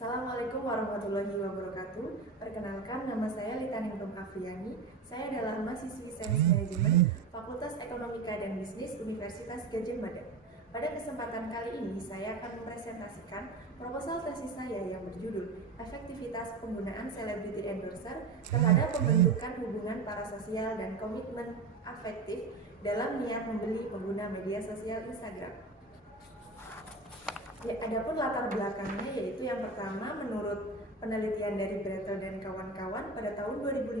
Assalamualaikum warahmatullahi wabarakatuh. Perkenalkan, nama saya Litaningrum Afriani. Saya adalah mahasiswi Sains Manajemen Fakultas Ekonomika dan Bisnis Universitas Gadjah Mada. Pada kesempatan kali ini, saya akan mempresentasikan proposal tesis saya yang berjudul Efektivitas Penggunaan Celebrity Endorser terhadap Pembentukan Hubungan Parasosial dan Komitmen Afektif dalam Niat Membeli Pengguna Media Sosial Instagram. Ya, adapun latar belakangnya yaitu yang pertama, menurut penelitian dari Bretel dan kawan-kawan pada tahun 2015,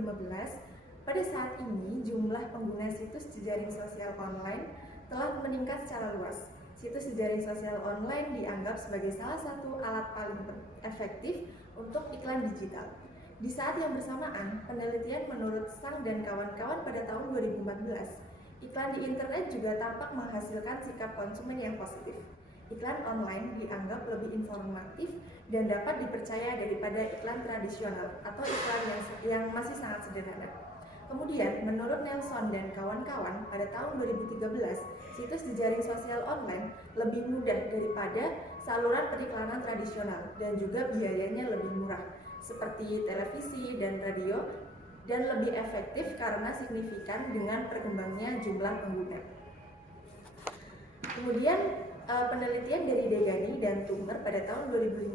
pada saat ini jumlah pengguna situs jejaring sosial online telah meningkat secara luas. Situs jejaring sosial online dianggap sebagai salah satu alat paling efektif untuk iklan digital. Di saat yang bersamaan, penelitian menurut Sang dan kawan-kawan pada tahun 2014, iklan di internet juga tampak menghasilkan sikap konsumen yang positif. Iklan online dianggap lebih informatif dan dapat dipercaya daripada iklan tradisional atau iklan yang masih sangat sederhana. Kemudian, menurut Nelson dan kawan-kawan, pada tahun 2013, situs jejaring sosial online lebih mudah daripada saluran periklanan tradisional dan juga biayanya lebih murah, seperti televisi dan radio, dan lebih efektif karena signifikan dengan berkembangnya jumlah pengguna. Kemudian, penelitian dari Degani dan Tummer pada tahun 2015,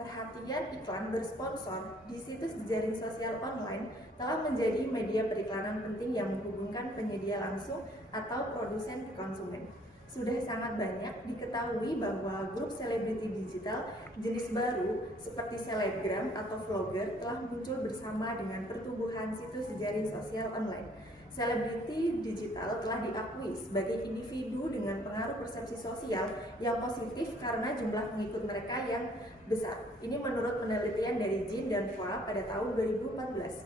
perhatian iklan bersponsor di situs jejaring sosial online telah menjadi media periklanan penting yang menghubungkan penyedia langsung atau produsen ke konsumen. Sudah sangat banyak diketahui bahwa grup selebriti digital jenis baru seperti selebgram atau vlogger telah muncul bersama dengan pertumbuhan situs jejaring sosial online. Selebriti digital telah diakui sebagai individu dengan pengaruh persepsi sosial yang positif karena jumlah pengikut mereka yang besar. Ini menurut penelitian dari Jin dan Hua pada tahun 2014.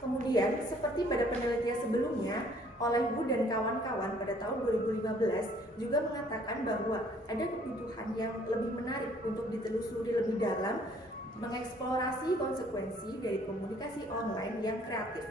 Kemudian, seperti pada penelitian sebelumnya, oleh Wu dan kawan-kawan pada tahun 2015 juga mengatakan bahwa ada kebutuhan yang lebih menarik untuk ditelusuri lebih dalam, mengeksplorasi konsekuensi dari komunikasi online yang kreatif.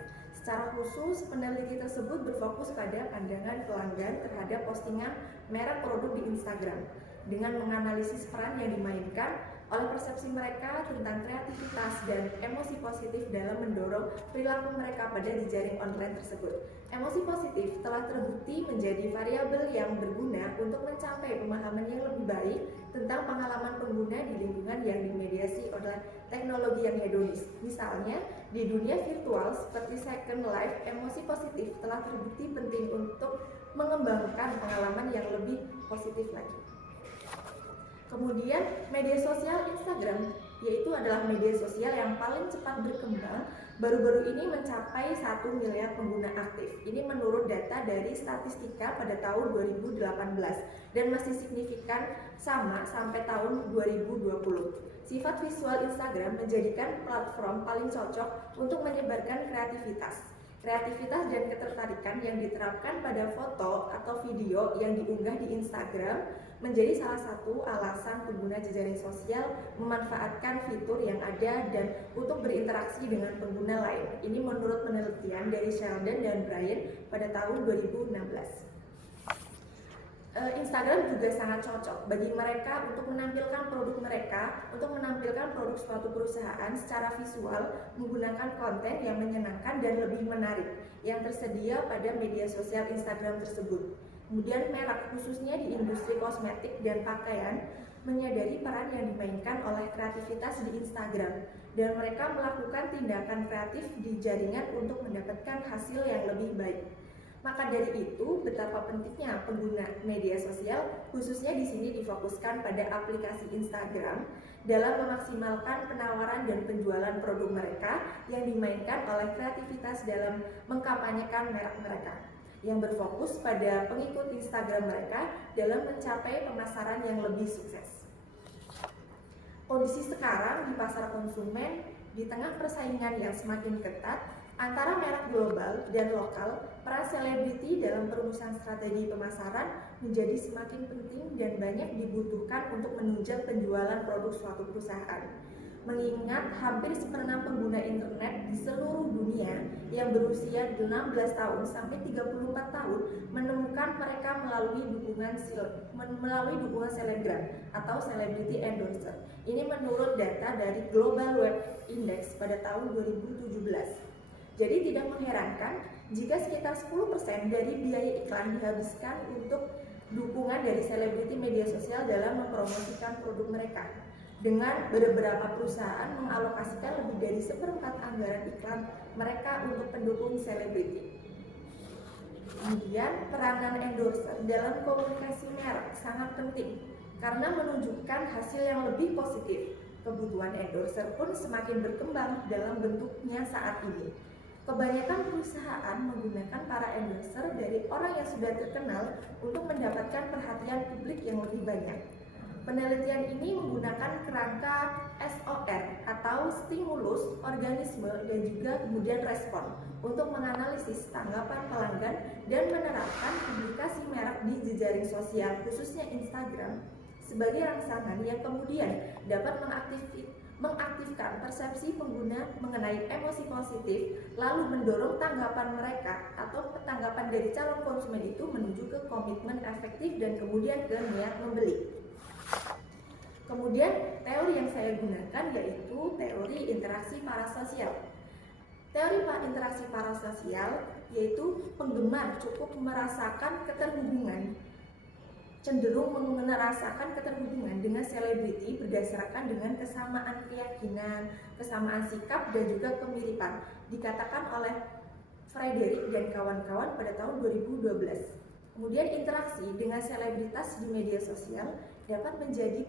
Secara khusus, peneliti tersebut berfokus pada pandangan pelanggan terhadap postingan merek produk di Instagram dengan menganalisis peran yang dimainkan oleh persepsi mereka tentang kreativitas dan emosi positif dalam mendorong perilaku mereka pada jejaring online tersebut. Emosi positif telah terbukti menjadi variabel yang berguna untuk mencapai pemahaman yang lebih baik tentang pengalaman pengguna di lingkungan yang dimediasi oleh teknologi yang hedonis. Misalnya, di dunia virtual seperti Second Life, emosi positif telah terbukti penting untuk mengembangkan pengalaman yang lebih positif lagi. Kemudian, media sosial Instagram, yaitu adalah media sosial yang paling cepat berkembang, baru-baru ini mencapai 1 miliar pengguna aktif. Ini menurut data dari Statistika pada tahun 2018 dan masih signifikan sama sampai tahun 2020. Sifat visual Instagram menjadikan platform paling cocok untuk menyebarkan kreativitas dan ketertarikan yang diterapkan pada foto atau video yang diunggah di Instagram menjadi salah satu alasan pengguna jejaring sosial memanfaatkan fitur yang ada dan untuk berinteraksi dengan pengguna lain. Ini menurut penelitian dari Sheldon dan Brian pada tahun 2016. Instagram juga sangat cocok bagi mereka untuk menampilkan produk suatu perusahaan secara visual menggunakan konten yang menyenangkan dan lebih menarik yang tersedia pada media sosial Instagram tersebut. Kemudian merek khususnya di industri kosmetik dan pakaian menyadari peran yang dimainkan oleh kreativitas di Instagram dan mereka melakukan tindakan kreatif di jaringan untuk mendapatkan hasil yang lebih baik. Maka dari itu, betapa pentingnya pengguna media sosial, khususnya di sini difokuskan pada aplikasi Instagram, dalam memaksimalkan penawaran dan penjualan produk mereka yang dimainkan oleh kreativitas dalam mengkampanyekan merek mereka, yang berfokus pada pengikut Instagram mereka dalam mencapai pemasaran yang lebih sukses. Kondisi sekarang di pasar konsumen, di tengah persaingan yang semakin ketat antara merek global dan lokal, peran selebriti dalam perumusan strategi pemasaran menjadi semakin penting dan banyak dibutuhkan untuk menunjang penjualan produk suatu perusahaan. mengingat hampir seperenam pengguna internet di seluruh dunia yang berusia 16 tahun sampai 34 tahun menemukan mereka melalui dukungan selebgram atau celebrity endorser. Ini menurut data dari Global Web Index pada tahun 2017. Jadi tidak mengherankan jika sekitar 10% dari biaya iklan dihabiskan untuk dukungan dari selebriti media sosial dalam mempromosikan produk mereka. Dengan beberapa perusahaan mengalokasikan lebih dari 1/4 anggaran iklan mereka untuk pendukung selebriti. Kemudian peranan endorser dalam komunikasi merek sangat penting karena menunjukkan hasil yang lebih positif. Kebutuhan endorser pun semakin berkembang dalam bentuknya saat ini. Kebanyakan perusahaan menggunakan para endorser dari orang yang sudah terkenal untuk mendapatkan perhatian publik yang lebih banyak. Penelitian ini menggunakan kerangka SOR atau stimulus, organisme, dan juga kemudian respon untuk menganalisis tanggapan pelanggan dan menerapkan publikasi merek di jejaring sosial, khususnya Instagram, sebagai rangsangan yang kemudian dapat mengaktifkan persepsi pengguna mengenai emosi positif, lalu mendorong tanggapan mereka atau tanggapan dari calon konsumen itu menuju ke komitmen efektif dan kemudian ke niat membeli. Kemudian teori yang saya gunakan yaitu teori interaksi parasosial. Teori interaksi parasosial yaitu penggemar cukup merasakan keterhubungan, cenderung merasakan keterhubungan dengan selebriti berdasarkan dengan kesamaan keyakinan, kesamaan sikap, dan juga kemiripan, dikatakan oleh Frederick dan kawan-kawan pada tahun 2012. Kemudian interaksi dengan selebritas di media sosial dapat menjadi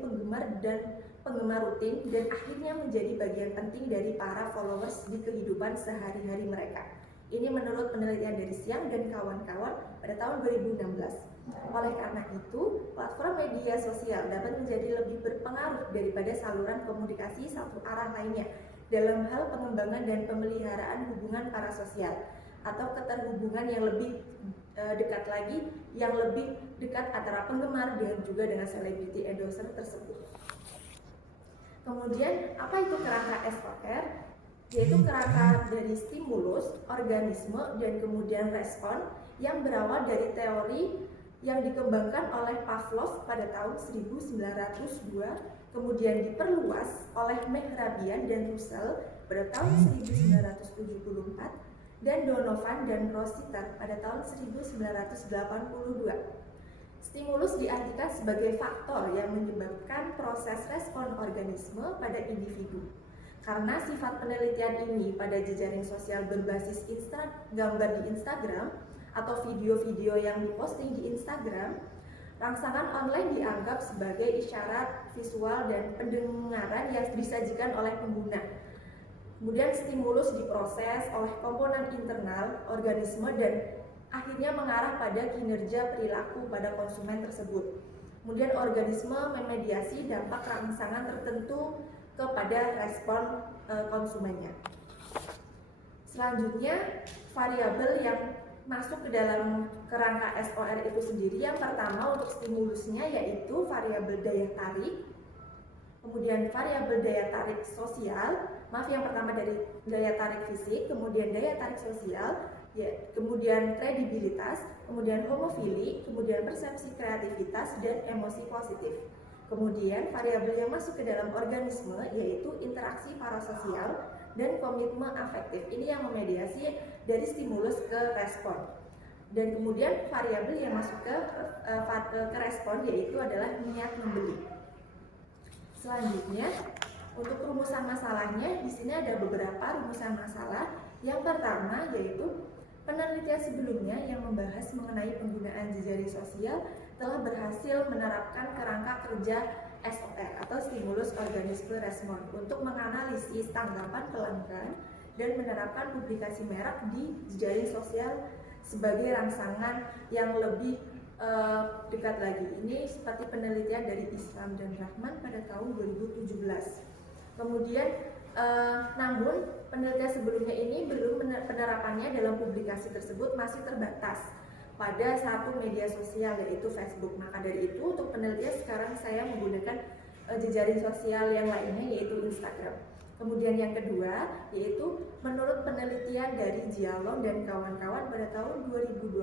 penggemar rutin dan akhirnya menjadi bagian penting dari para followers di kehidupan sehari-hari mereka. Ini menurut penelitian dari Siang dan kawan-kawan pada tahun 2016. Oleh karena itu, platform media sosial dapat menjadi lebih berpengaruh daripada saluran komunikasi satu arah lainnya dalam hal pengembangan dan pemeliharaan hubungan parasosial atau keterhubungan yang lebih dekat lagi, yang lebih dekat antara penggemar dan juga dengan selebriti endorser tersebut. Kemudian, apa itu kerangka SOR? Yaitu kerangka dari stimulus, organisme, dan kemudian respon yang berawal dari teori yang dikembangkan oleh Pavlov pada tahun 1902, kemudian diperluas oleh Mehrabian dan Russell pada tahun 1974, dan Donovan dan Rossiter pada tahun 1982. Stimulus diartikan sebagai faktor yang menyebabkan proses respon organisme pada individu. Karena sifat penelitian ini pada jejaring sosial berbasis gambar di Instagram atau video-video yang diposting di Instagram, rangsangan online dianggap sebagai isyarat visual dan pendengaran yang disajikan oleh pengguna. Kemudian stimulus diproses oleh komponen internal organisme dan akhirnya mengarah pada kinerja perilaku pada konsumen tersebut. Kemudian organisme memediasi dampak rangsangan tertentu kepada respon konsumennya. Selanjutnya, variabel yang masuk ke dalam kerangka SOR itu sendiri, yang pertama untuk stimulusnya yaitu variabel daya tarik, kemudian variabel daya tarik sosial, yang pertama dari daya tarik fisik, kemudian daya tarik sosial, kemudian kredibilitas, kemudian homofili, kemudian persepsi kreativitas, dan emosi positif. Kemudian variabel yang masuk ke dalam organisme yaitu interaksi parasosial dan komitmen afektif. Ini yang memediasi dari stimulus ke respon. Dan kemudian variabel yang masuk ke respon yaitu adalah niat membeli. Selanjutnya, untuk rumusan masalahnya, di sini ada beberapa rumusan masalah. Yang pertama yaitu penelitian sebelumnya yang membahas mengenai penggunaan jejaring sosial telah berhasil menerapkan kerangka kerja SOR atau stimulus organisme respon untuk menganalisis tanggapan pelanggan dan menerapkan publikasi merek di jejaring sosial sebagai rangsangan yang lebih dekat lagi. Ini seperti penelitian dari Islam dan Rahman pada tahun 2017. Kemudian namun penelitian sebelumnya ini belum penerapannya dalam publikasi tersebut masih terbatas pada satu media sosial yaitu Facebook. Maka dari itu untuk penelitian sekarang saya menggunakan jejaring sosial yang lainnya, yaitu Instagram. Kemudian yang kedua, yaitu menurut penelitian dari Jialong dan kawan-kawan pada tahun 2020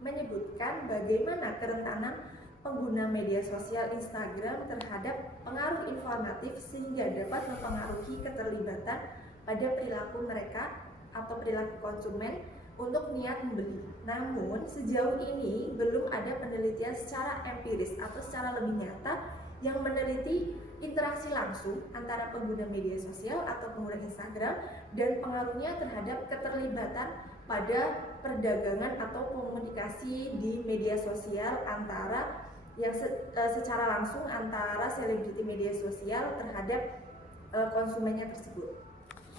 menyebutkan bagaimana kerentanan pengguna media sosial Instagram terhadap pengaruh informatif sehingga dapat mempengaruhi keterlibatan pada perilaku mereka atau perilaku konsumen untuk niat membeli. Namun sejauh ini belum ada penelitian secara empiris atau secara lebih nyata yang meneliti interaksi langsung antara pengguna media sosial atau pengguna Instagram dan pengaruhnya terhadap keterlibatan pada perdagangan atau komunikasi di media sosial antara yang secara langsung antara selebriti media sosial terhadap konsumennya tersebut.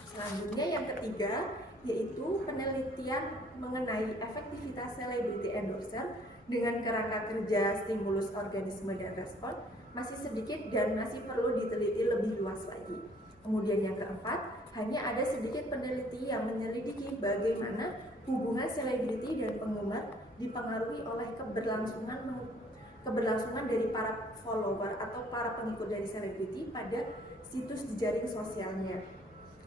Selanjutnya yang ketiga, yaitu penelitian mengenai efektivitas selebriti endorser dengan kerangka kerja stimulus organisme dan respon masih sedikit dan masih perlu diteliti lebih luas lagi. Kemudian yang keempat, hanya ada sedikit peneliti yang menyelidiki bagaimana hubungan selebriti dan penggemar dipengaruhi oleh keberlangsungan dari para follower atau para pengikut dari selebriti pada situs jejaring sosialnya.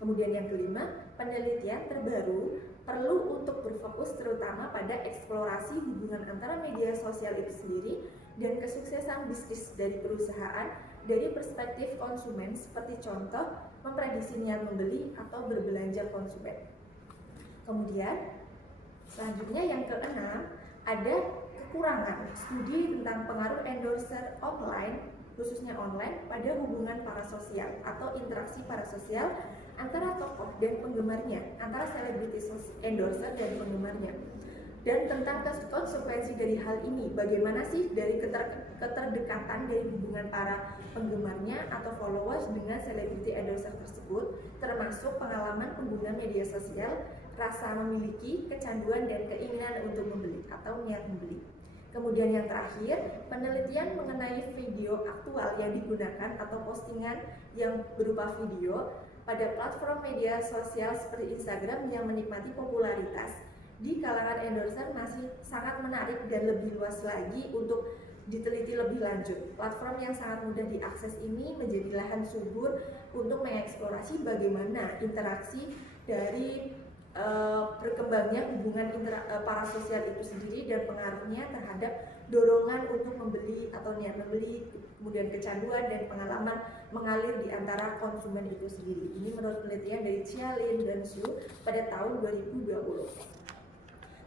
Kemudian yang kelima, penelitian terbaru perlu untuk berfokus terutama pada eksplorasi hubungan antara media sosial itu sendiri dan kesuksesan bisnis dari perusahaan dari perspektif konsumen, seperti contoh memprediksi niat membeli atau berbelanja konsumen. Kemudian selanjutnya yang keenam, ada kekurangan studi tentang pengaruh endorser online, khususnya online, pada hubungan parasosial atau interaksi parasosial antara tokoh dan penggemarnya, antara selebriti endorser dan penggemarnya. Dan tentang konsekuensi dari hal ini, bagaimana sih dari keterdekatan dari hubungan para penggemarnya atau followers dengan selebriti endorser tersebut, termasuk pengalaman pengguna media sosial, rasa memiliki, kecanduan dan keinginan untuk membeli atau niat membeli. Kemudian yang terakhir, penelitian mengenai video aktual yang digunakan atau postingan yang berupa video pada platform media sosial seperti Instagram yang menikmati popularitas di kalangan endorser masih sangat menarik dan lebih luas lagi untuk diteliti lebih lanjut. Platform yang sangat mudah diakses ini menjadi lahan subur untuk mengeksplorasi bagaimana interaksi dari berkembangnya hubungan parasosial itu sendiri dan pengaruhnya terhadap dorongan untuk membeli atau niat membeli, kemudian kecanduan dan pengalaman mengalir di antara konsumen itu sendiri. Ini menurut penelitian dari Chia Lin dan Xu pada tahun 2020.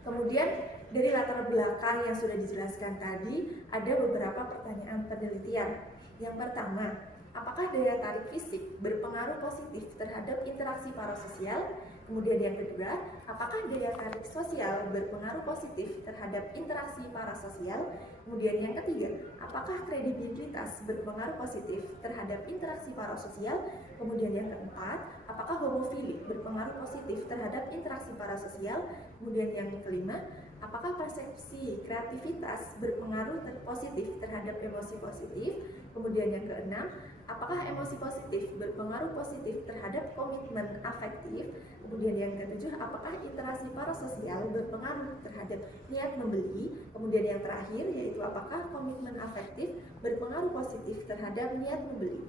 Kemudian dari latar belakang yang sudah dijelaskan tadi, ada beberapa pertanyaan penelitian. Yang pertama, apakah daya tarik fisik berpengaruh positif terhadap interaksi parasosial? Kemudian yang kedua, apakah daya tarik sosial berpengaruh positif terhadap interaksi parasosial? Kemudian yang ketiga, apakah kredibilitas berpengaruh positif terhadap interaksi parasosial? Kemudian yang keempat, apakah homofili berpengaruh positif terhadap interaksi parasosial? Kemudian yang kelima, apakah persepsi kreativitas berpengaruh positif terhadap emosi positif? Kemudian yang keenam, apakah emosi positif berpengaruh positif terhadap komitmen afektif? Kemudian yang ketujuh, apakah interaksi parasosial berpengaruh terhadap niat membeli? Kemudian yang terakhir, yaitu apakah komitmen afektif berpengaruh positif terhadap niat membeli?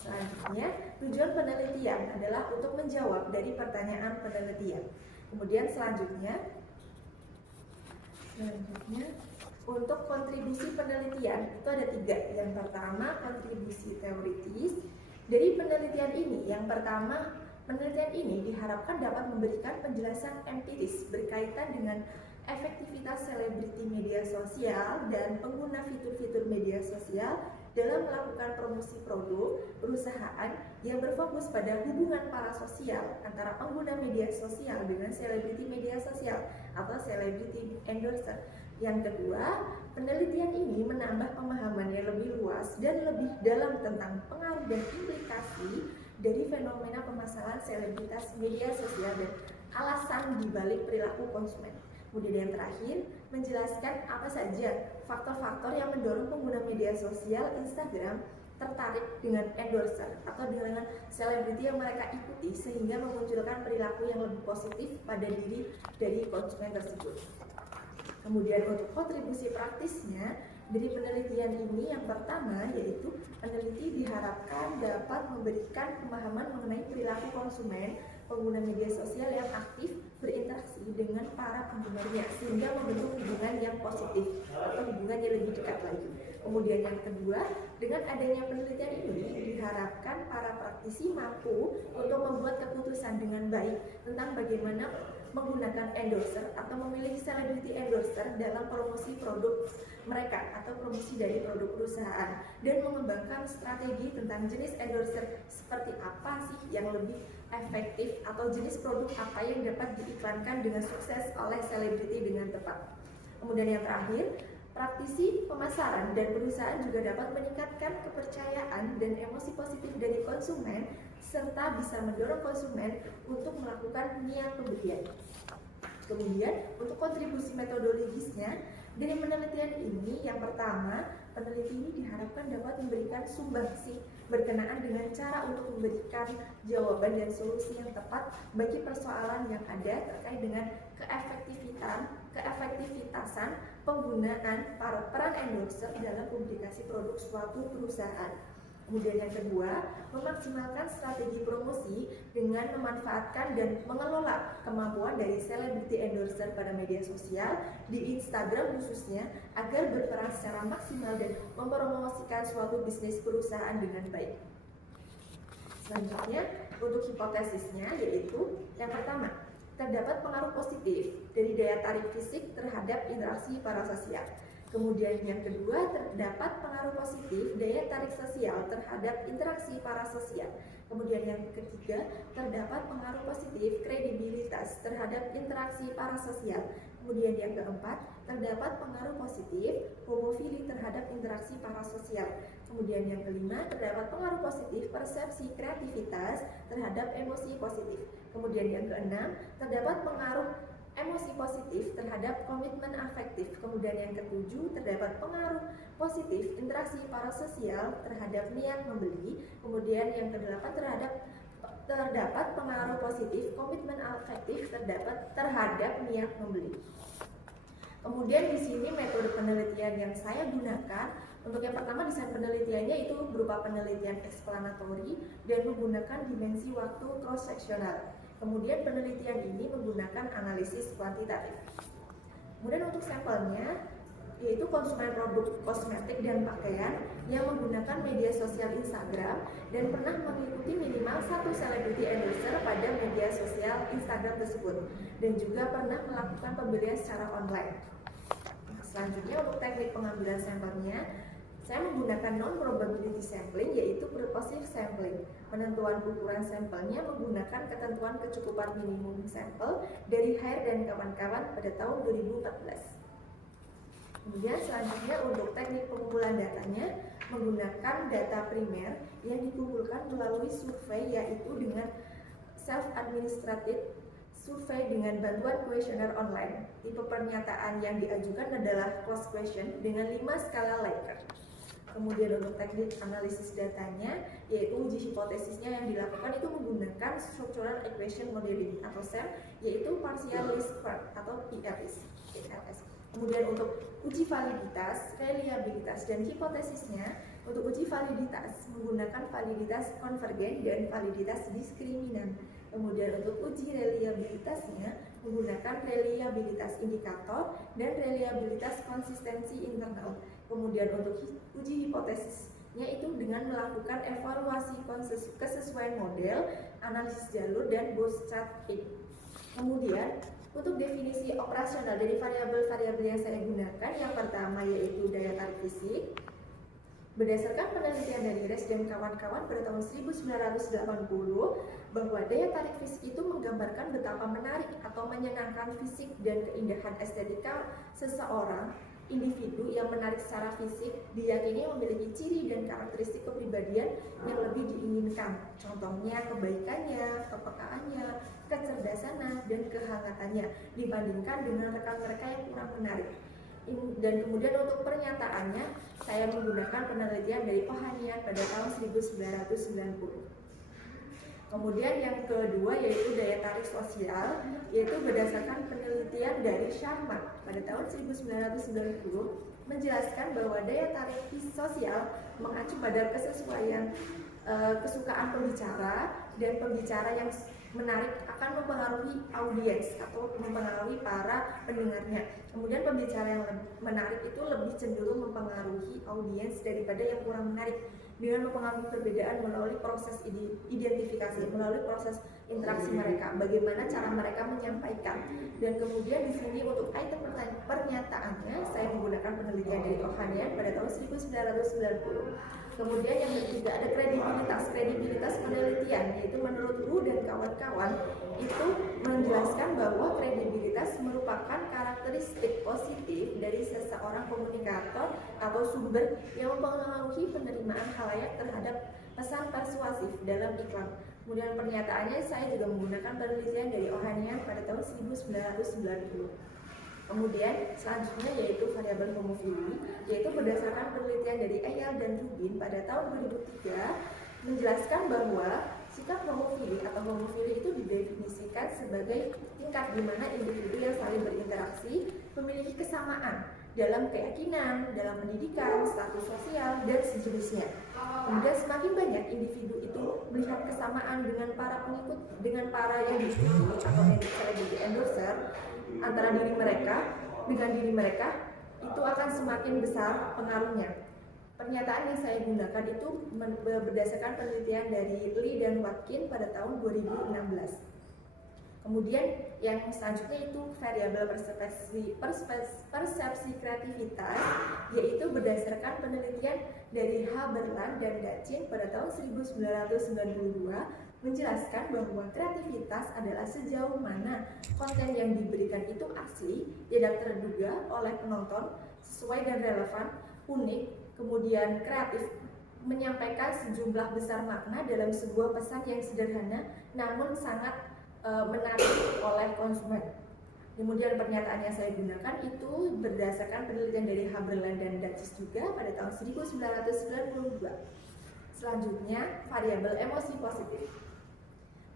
Selanjutnya, tujuan penelitian adalah untuk menjawab dari pertanyaan penelitian. Kemudian selanjutnya untuk kontribusi penelitian itu ada 3. Yang pertama, kontribusi teoritis. Dari penelitian ini, yang pertama, penelitian ini diharapkan dapat memberikan penjelasan empiris berkaitan dengan efektivitas selebriti media sosial dan pengguna fitur-fitur media sosial dalam melakukan promosi produk perusahaan yang berfokus pada hubungan parasosial antara pengguna media sosial dengan selebriti media sosial atau selebriti endorser. Yang kedua, penelitian ini menambah pemahaman yang lebih luas dan lebih dalam tentang pengaruh dan implikasi dari fenomena pemasaran selebritas media sosial dan alasan dibalik perilaku konsumen. Kemudian yang terakhir, menjelaskan apa saja faktor-faktor yang mendorong pengguna media sosial Instagram tertarik dengan endorser atau dengan selebriti yang mereka ikuti sehingga memunculkan perilaku yang lebih positif pada diri dari konsumen tersebut. Kemudian untuk kontribusi praktisnya, Dari penelitian ini yang pertama yaitu peneliti diharapkan dapat memberikan pemahaman mengenai perilaku konsumen pengguna media sosial yang aktif berinteraksi dengan para penggemarnya sehingga membentuk hubungan yang positif atau hubungan yang lebih dekat lagi. Kemudian yang kedua, dengan adanya penelitian ini diharapkan para praktisi mampu untuk membuat keputusan dengan baik tentang bagaimana menggunakan endorser atau memilih celebrity endorser dalam promosi produk mereka atau promosi dari produk perusahaan dan mengembangkan strategi tentang jenis endorser seperti apa sih yang lebih efektif atau jenis produk apa yang dapat diiklankan dengan sukses oleh selebriti dengan tepat. Kemudian yang terakhir, praktisi pemasaran dan perusahaan juga dapat meningkatkan kepercayaan dan emosi positif dari konsumen serta bisa mendorong konsumen untuk melakukan niat pembelian. Kemudian untuk kontribusi metodologisnya, dari penelitian ini yang pertama, peneliti ini diharapkan dapat memberikan sumbangsih berkenaan dengan cara untuk memberikan jawaban dan solusi yang tepat bagi persoalan yang ada terkait dengan keefektivitasan penggunaan peran endorser dalam publikasi produk suatu perusahaan. Kemudian yang kedua, memaksimalkan strategi promosi dengan memanfaatkan dan mengelola kemampuan dari celebrity endorser pada media sosial di Instagram khususnya agar berperan secara maksimal dan mempromosikan suatu bisnis perusahaan dengan baik. Selanjutnya, untuk hipotesisnya yaitu yang pertama, terdapat pengaruh positif dari daya tarik fisik terhadap interaksi parasosial. Kemudian yang kedua, terdapat pengaruh positif daya tarik sosial terhadap interaksi parasosial. Kemudian yang ketiga, terdapat pengaruh positif kredibilitas terhadap interaksi parasosial. Kemudian yang keempat, terdapat pengaruh positif homofili terhadap interaksi parasosial. Kemudian yang kelima, terdapat pengaruh positif persepsi kreativitas terhadap emosi positif. Kemudian yang keenam, terdapat pengaruh emosi positif terhadap komitmen afektif. Kemudian yang ketujuh, terdapat pengaruh positif interaksi parasosial terhadap niat membeli. Kemudian yang kedelapan, terdapat pengaruh positif komitmen afektif terhadap niat membeli. Kemudian di sini metode penelitian yang saya gunakan untuk yang pertama, desain penelitiannya itu berupa penelitian eksplanatori dan menggunakan dimensi waktu cross-seksional. Kemudian penelitian ini menggunakan analisis kuantitatif. Kemudian untuk sampelnya yaitu konsumen produk kosmetik dan pakaian yang menggunakan media sosial Instagram dan pernah mengikuti minimal satu celebrity endorser pada media sosial Instagram tersebut dan juga pernah melakukan pembelian secara online. Selanjutnya untuk teknik pengambilan sampelnya, saya menggunakan non-probability sampling yaitu purposive sampling. Penentuan ukuran sampelnya menggunakan ketentuan kecukupan minimum sampel dari Hare dan kawan-kawan pada tahun 2014. Kemudian selanjutnya untuk teknik pengumpulan datanya menggunakan data primer yang dikumpulkan melalui survei yaitu dengan self-administrated survei dengan bantuan kuesioner online. Tipe pernyataan yang diajukan adalah closed question dengan 5 skala Likert. Kemudian untuk teknik analisis datanya yaitu uji hipotesisnya yang dilakukan itu menggunakan structural equation modeling atau SEM yaitu partial least squares atau PLS. Kemudian untuk uji validitas, reliabilitas dan hipotesisnya, untuk uji validitas menggunakan validitas konvergen dan validitas diskriminan. Kemudian untuk uji reliabilitasnya menggunakan reliabilitas indikator dan reliabilitas konsistensi internal. Kemudian untuk uji hipotesisnya itu dengan melakukan evaluasi kesesuaian model, analisis jalur dan bootstrap. Kemudian untuk definisi operasional dari variabel-variabel yang saya gunakan, yang pertama yaitu daya tarik fisik. Berdasarkan penelitian dari Res dan kawan-kawan pada tahun 1980 bahwa daya tarik fisik itu menggambarkan betapa menarik atau menyenangkan fisik dan keindahan estetika seseorang individu yang menarik secara fisik diyakini memiliki ciri dan karakteristik kepribadian yang lebih diinginkan. Contohnya kebaikannya, kepekaannya, kecerdasannya, dan kehangatannya dibandingkan dengan rekan mereka yang kurang menarik. Dan kemudian untuk pernyataannya saya menggunakan penelitian dari Ohanian pada tahun 1990. Kemudian yang kedua yaitu daya tarik sosial, yaitu berdasarkan penelitian dari Sharma pada tahun 1990 menjelaskan bahwa daya tarik sosial mengacu pada kesesuaian kesukaan pembicara, dan pembicara yang menarik akan mempengaruhi audiens atau mempengaruhi para pendengarnya. Kemudian pembicara yang menarik itu lebih cenderung mempengaruhi audiens daripada yang kurang menarik, dengan mempengaruhi perbedaan melalui proses identifikasi, melalui proses interaksi mereka, bagaimana cara mereka menyampaikan. Dan kemudian di sini untuk item pernyataannya saya menggunakan penelitian dari Ohanian pada tahun 1990. Kemudian yang ketiga ada kredibilitas penelitian, yaitu menurut Wu dan kawan-kawan itu menjelaskan bahwa kredibilitas merupakan karakteristik positif dari seseorang komunikator atau sumber yang mempengaruhi penerimaan khalayak terhadap pesan persuasif dalam iklan. Kemudian pernyataannya saya juga menggunakan penelitian dari Ohanian pada tahun 1990. Kemudian selanjutnya yaitu variabel homofili, yaitu berdasarkan penelitian dari Eyal dan Rubin pada tahun 2003 menjelaskan bahwa sikap homofili atau homofili itu didefinisikan sebagai tingkat di mana individu yang saling berinteraksi memiliki kesamaan dalam keyakinan, dalam pendidikan, status sosial, dan sejenisnya. Kemudian semakin banyak individu itu melihat kesamaan dengan para pengikut, dengan para yang diikuti atau yang disebut endorser antara diri mereka dengan diri mereka, itu akan semakin besar pengaruhnya. Pernyataan yang saya gunakan itu berdasarkan penelitian dari Lee dan Watkin pada tahun 2016. Kemudian yang selanjutnya itu variabel persepsi kreativitas, yaitu berdasarkan penelitian dari Haberland dan Dacin pada tahun 1992 menjelaskan bahwa kreativitas adalah sejauh mana konten yang diberikan itu asli, tidak terduga oleh penonton, sesuai dan relevan, unik, kemudian kreatif, menyampaikan sejumlah besar makna dalam sebuah pesan yang sederhana namun sangat menarik oleh konsumen. Kemudian pernyataan yang saya gunakan itu berdasarkan penelitian dari Haberland dan Dacin juga pada tahun 1992. Selanjutnya, variabel emosi positif.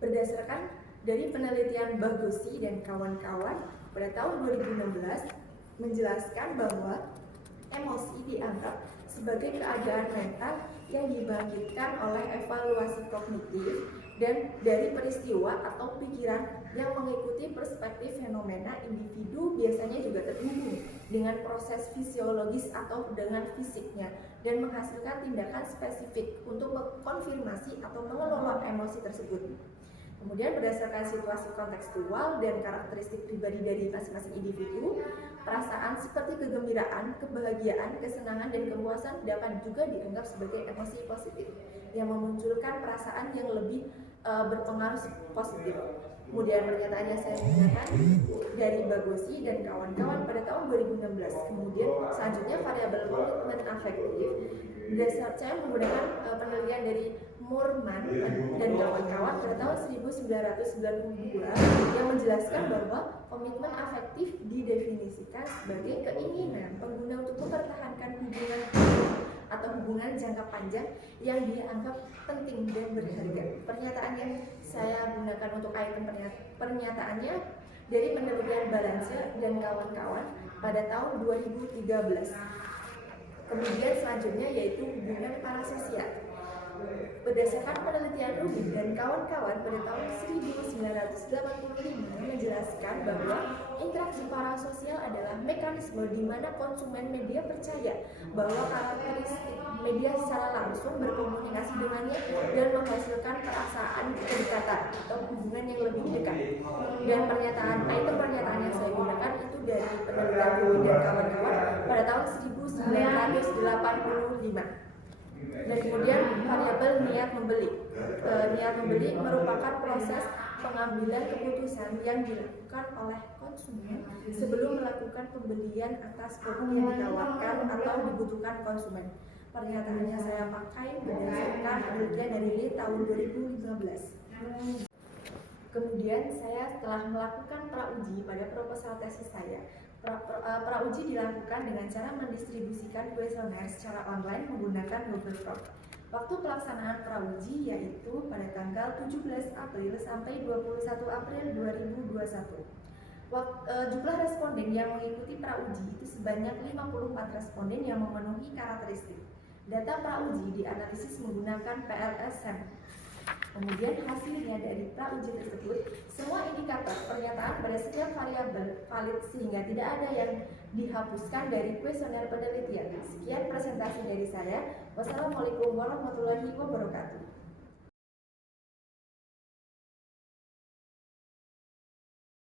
Berdasarkan dari penelitian Bagosi dan kawan-kawan pada tahun 2016 menjelaskan bahwa emosi dianggap sebagai keadaan mental yang dibangkitkan oleh evaluasi kognitif dan dari peristiwa atau pikiran yang mengikuti perspektif fenomena individu, biasanya juga terhubung dengan proses fisiologis atau dengan fisiknya dan menghasilkan tindakan spesifik untuk mengkonfirmasi atau mengelola emosi tersebut. Kemudian berdasarkan situasi kontekstual dan karakteristik pribadi dari masing-masing individu, perasaan seperti kegembiraan, kebahagiaan, kesenangan, dan kepuasan dapat juga dianggap sebagai emosi positif yang memunculkan perasaan yang lebih berpengaruh positif. Kemudian pernyataannya saya gunakan dari Bagosi dan kawan-kawan pada tahun 2016. Kemudian selanjutnya variabel komitmen afektif. Saya menggunakan penelitian dari Moorman dan kawan-kawan pada tahun 1992 yang menjelaskan bahwa komitmen afektif didefinisikan sebagai keinginan pengguna untuk mempertahankan hubungan atau hubungan jangka panjang yang dianggap penting dan berharga. Pernyataan yang saya gunakan untuk item pernyataannya dari penelitian Balance dan kawan-kawan pada tahun 2013. Kemudian selanjutnya yaitu hubungan parasosial. Berdasarkan penelitian Rubin dan kawan-kawan pada tahun 1985 menjelaskan bahwa interaksi parasosial adalah mekanisme di mana konsumen media percaya bahwa karakteristik media secara langsung berkomunikasi dengannya dan menghasilkan perasaan kedekatan atau hubungan yang lebih dekat. Dan item pernyataan yang saya gunakan itu dari penelitian Rubin dan kawan-kawan pada tahun 1985. Dan kemudian variabel niat membeli. Niat membeli merupakan proses pengambilan keputusan yang dilakukan oleh konsumen sebelum melakukan pembelian atas produk yang ditawarkan atau dibutuhkan konsumen. Pernyataannya saya pakai berdasarkan penelitian dari Lee tahun 2015. Kemudian saya telah melakukan prauji pada proposal tesis saya. Prauji dilakukan dengan cara mendistribusikan kuesioner secara online menggunakan Google Form. Waktu pelaksanaan prauji yaitu pada tanggal 17 April sampai 21 April 2021. Jumlah responden yang mengikuti prauji itu sebanyak 54 responden yang memenuhi karakteristik. Data prauji dianalisis menggunakan PLSM. Kemudian hasilnya dari prauji tersebut, semua indikator pernyataan pada setiap variabel valid sehingga tidak ada yang dihapuskan dari kuesioner penelitian. Sekian presentasi dari saya. Wassalamualaikum warahmatullahi wabarakatuh.